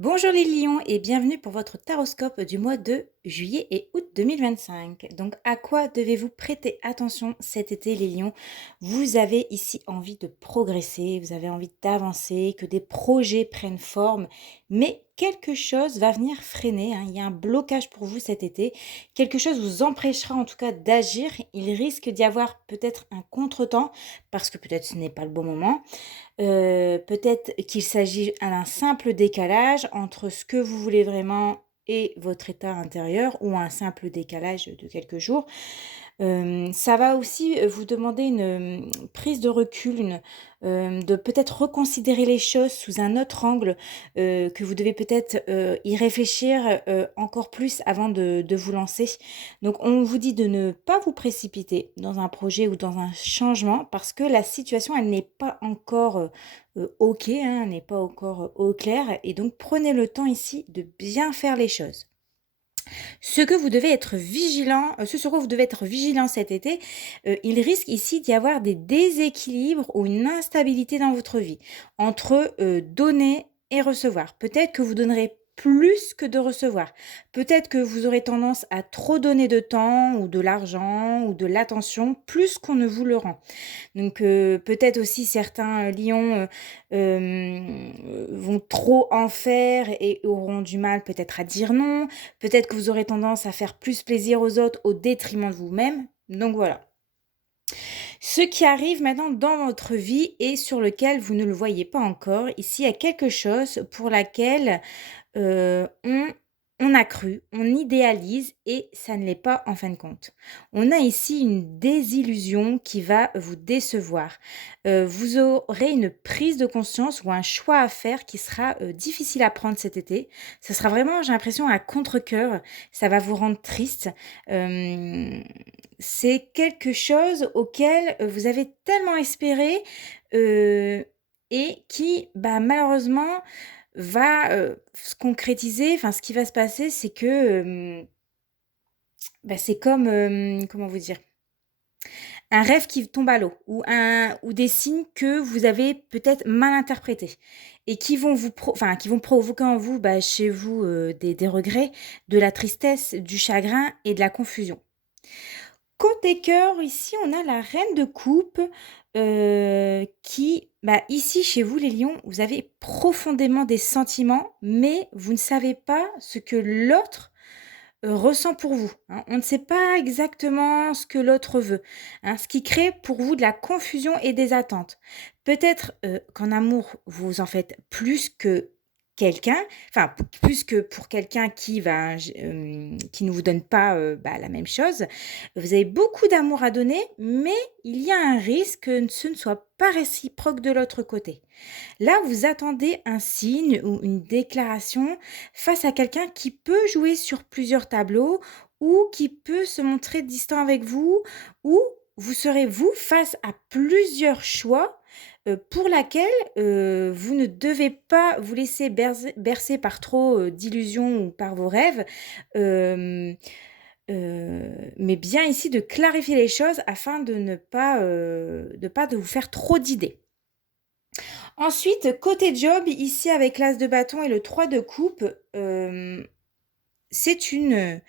Bonjour les lions et bienvenue pour votre taroscope du mois de juillet et août 2025. Donc à quoi devez-vous prêter attention cet été les lions? Vous avez ici envie de progresser, vous avez envie d'avancer, que des projets prennent forme, mais quelque chose va venir freiner, hein. Il y a un blocage pour vous cet été, quelque chose vous empêchera en tout cas d'agir. Il risque d'y avoir peut-être un contretemps parce que peut-être ce n'est pas le bon moment. Peut-être qu'il s'agit d'un simple décalage entre ce que vous voulez vraiment et votre état intérieur ou un simple décalage de quelques jours. Ça va aussi, vous demander une, prise de recul, de peut-être reconsidérer les choses sous un autre angle, que vous devez peut-être, y réfléchir, encore plus avant de vous lancer. Donc on vous dit de ne pas vous précipiter dans un projet ou dans un changement parce que la situation, elle n'est pas encore, OK, hein, elle n'est pas encore, au clair et donc prenez le temps ici de bien faire les choses. Ce que vous devez être vigilant, ce sur quoi vous devez être vigilant cet été, il risque ici d'y avoir des déséquilibres ou une instabilité dans votre vie, entre, donner et recevoir. Peut-être que vous donnerez plus que de recevoir. Peut-être que vous aurez tendance à trop donner de temps ou de l'argent ou de l'attention, plus qu'on ne vous le rend. Donc peut-être aussi certains, lions, vont trop en faire et auront du mal peut-être à dire non. Peut-être que vous aurez tendance à faire plus plaisir aux autres au détriment de vous-même. Donc voilà. Ce qui arrive maintenant dans votre vie et sur lequel vous ne le voyez pas encore, ici il y a quelque chose pour laquelle on a cru, on idéalise et ça ne l'est pas en fin de compte. On a ici une désillusion qui va vous décevoir. Vous aurez une prise de conscience ou un choix à faire qui sera, difficile à prendre cet été. Ce sera vraiment, j'ai l'impression, à contre-cœur. Ça va vous rendre triste. Hem, c'est quelque chose auquel, vous avez tellement espéré, heu et qui, bah, malheureusement va, se concrétiser. Enfin, ce qui va se passer, c'est que, bah, c'est comme, comment vous dire? Un rêve qui tombe à l'eau ou des signes que vous avez peut-être mal interprétés et qui vont qui vont provoquer en vous, bah, chez vous, des regrets, de la tristesse, du chagrin et de la confusion. Côté cœur, ici, on a la reine de coupe, qui, bah, ici, chez vous, les lions, vous avez profondément des sentiments, mais vous ne savez pas ce que l'autre, ressent pour vous, hein. On ne sait pas exactement ce que l'autre veut, hein, ce qui crée pour vous de la confusion et des attentes. Peut-être, qu'en amour, vous en faites plus que quelqu'un, enfin, plus que pour quelqu'un qui ne vous donne pas, bah, la même chose. Vous avez beaucoup d'amour à donner, mais il y a un risque que ce ne soit pas réciproque de l'autre côté. Là, vous attendez un signe ou une déclaration face à quelqu'un qui peut jouer sur plusieurs tableaux ou qui peut se montrer distant avec vous ou vous serez vous face à plusieurs choix, pour laquelle, vous ne devez pas vous laisser bercer par trop, d'illusions ou par vos rêves, hem, mais bien ici de clarifier les choses afin de ne pas, de vous faire trop d'idées. Ensuite, côté job, ici avec l'as de bâton et le 3 de coupe, c'est une,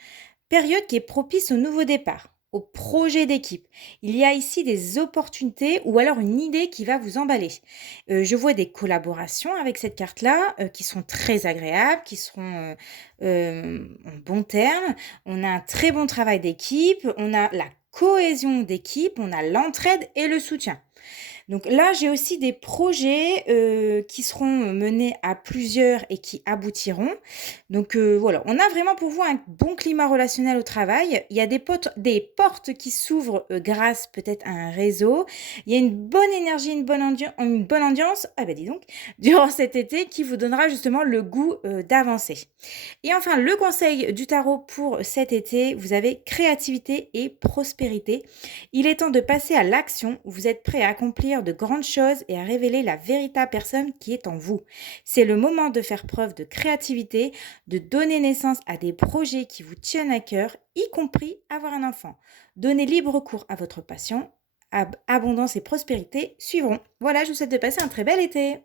période qui est propice au nouveau départ, au projet d'équipe. Il y a ici des opportunités ou alors une idée qui va vous emballer. Je vois des collaborations avec cette carte-là, qui sont très agréables, qui seront, en bons termes. On a un très bon travail d'équipe, on a la cohésion d'équipe, on a l'entraide et le soutien. Donc là, j'ai aussi des projets, qui seront menés à plusieurs et qui aboutiront. Donc voilà, on a vraiment pour vous un bon climat relationnel au travail. Il y a des portes qui s'ouvrent, grâce peut-être à un réseau. Il y a une bonne énergie, une bonne ambiance, ah bah dis donc, durant cet été qui vous donnera justement le goût, d'avancer. Et enfin, le conseil du tarot pour cet été, vous avez créativité et prospérité. Il est temps de passer à l'action. Vous êtes prêt à accomplir de grandes choses et à révéler la véritable personne qui est en vous. C'est le moment de faire preuve de créativité, de donner naissance à des projets qui vous tiennent à cœur, y compris avoir un enfant. Donnez libre cours à votre passion. Abondance et prospérité suivront. Voilà, je vous souhaite de passer un très bel été.